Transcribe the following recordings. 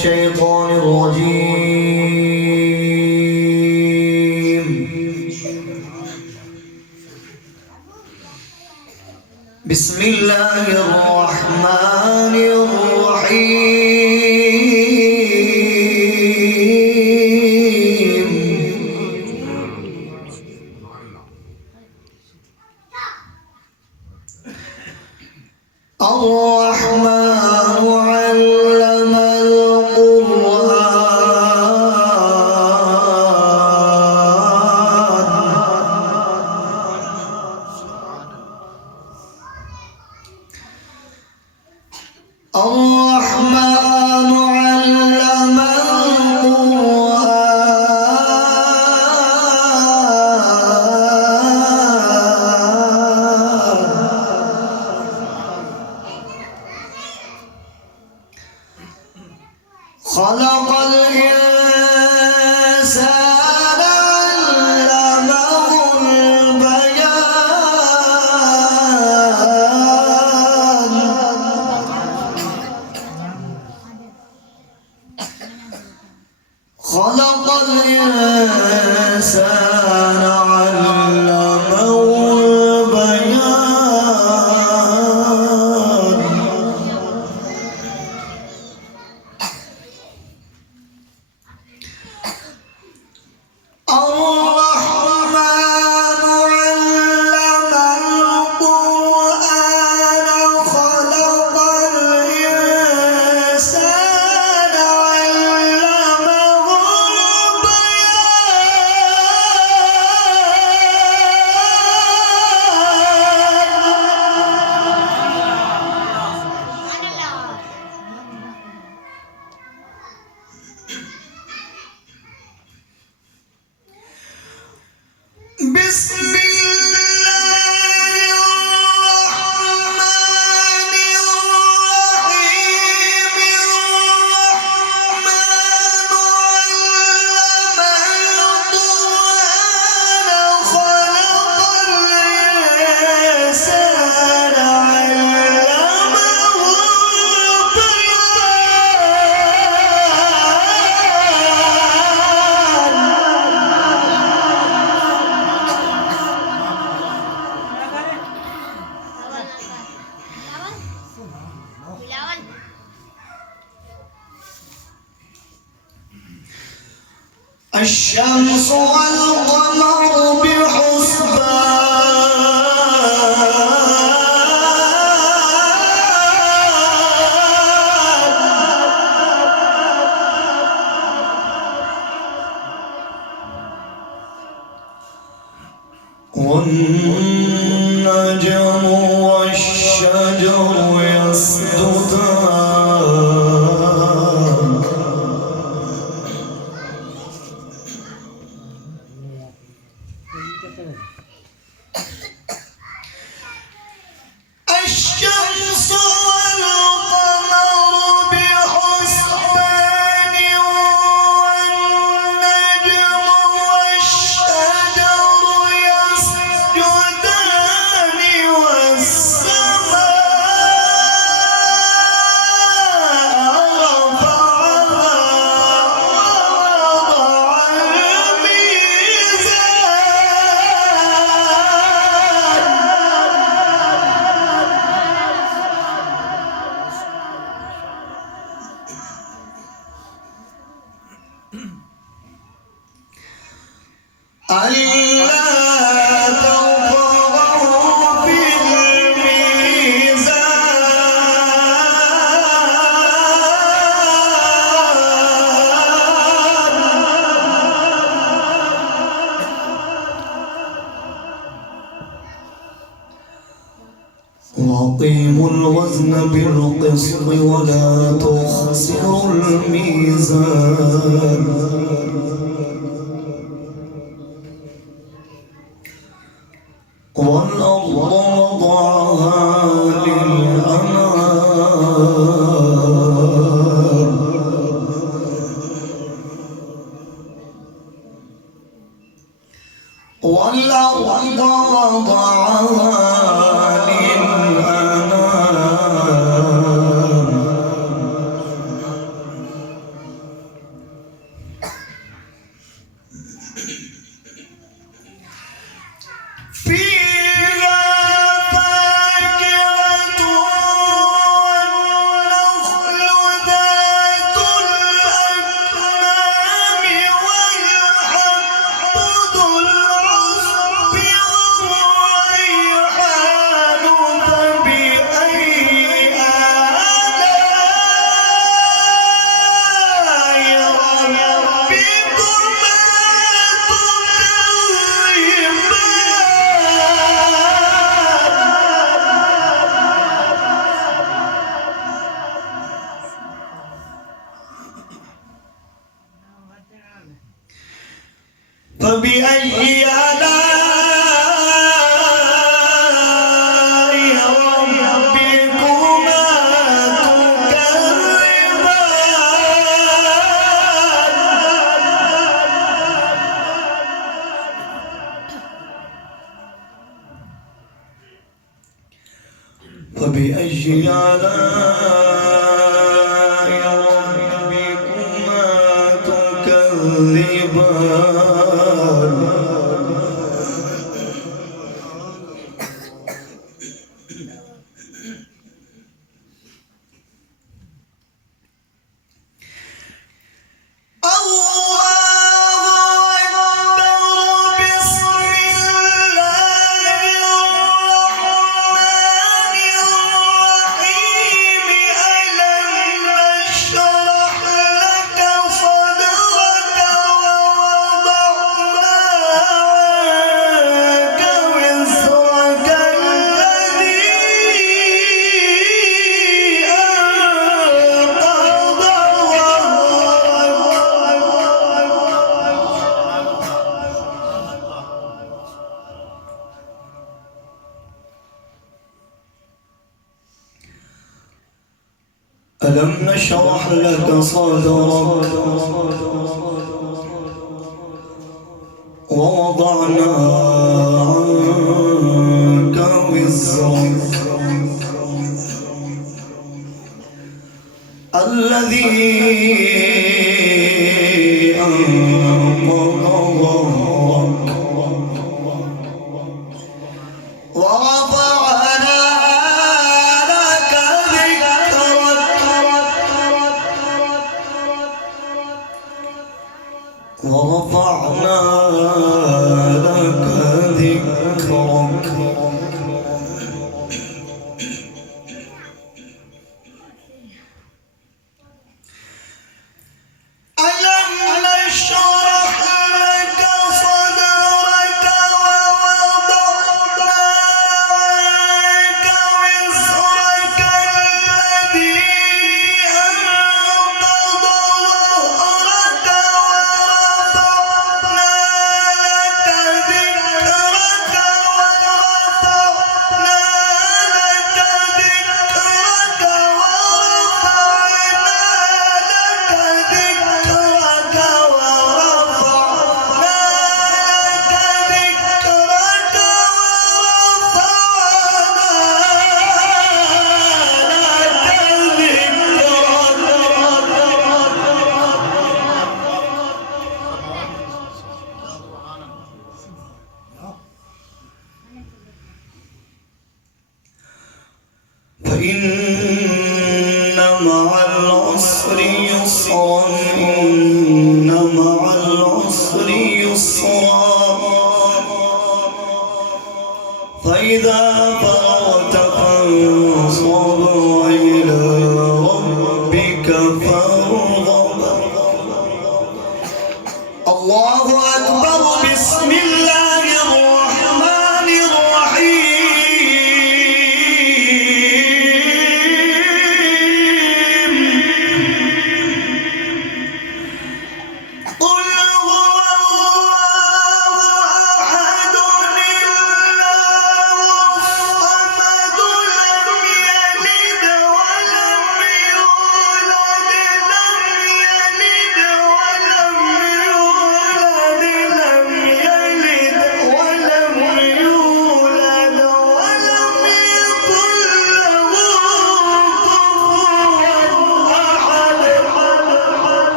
الشيطان الرجيم. بسم الله الرحمن الرحيم. الرحمن علم الرحمن علم خلق الإنسان علمه البيان. خلق الإنسان علمه البيان. الرحمن علم القرآن خلق الإنسان علمه البيان. بسم الله الرحمن الرحيم. الرحمن علم القرآن خلق الإنسان علمه الشمس والقمر بحسبان. والنجم والشجر يسجدان. الشمس والقمر بحسبان. والنجم والشجر يسجدان. والسماء رفعها ووضع ألا تطغوا في الميزان. وأقيموا الوزن بالقسط ولا تخسروا الميزان. والأرض وضعها للأنام. والأرض وضعها للأنام. فيها فاكهة والنخل ذات الأكمام والحب ذو العصف والريحان فبأي فبأي آلاء ربكما تكذبان فبأي آلاء ربكما تكذبان ألم نشرح لك صدرك ووضعنا عنك وزرك الذي أنقض ظهرك ورفعنا لك ذكرك ألم نشرح لك صدرك ووضعنا عنك وزرك الذي أنقض ظهرك ورفعنا لك ذكرك فإن مع العسر يسرا إن مع العسر يسرا فإذا فرغت فانصب وإلى ربك فارغب الله أكبر بسم الله الرحمن الرحيم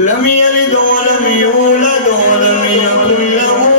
لم يلد ولم يولد ولم يكن له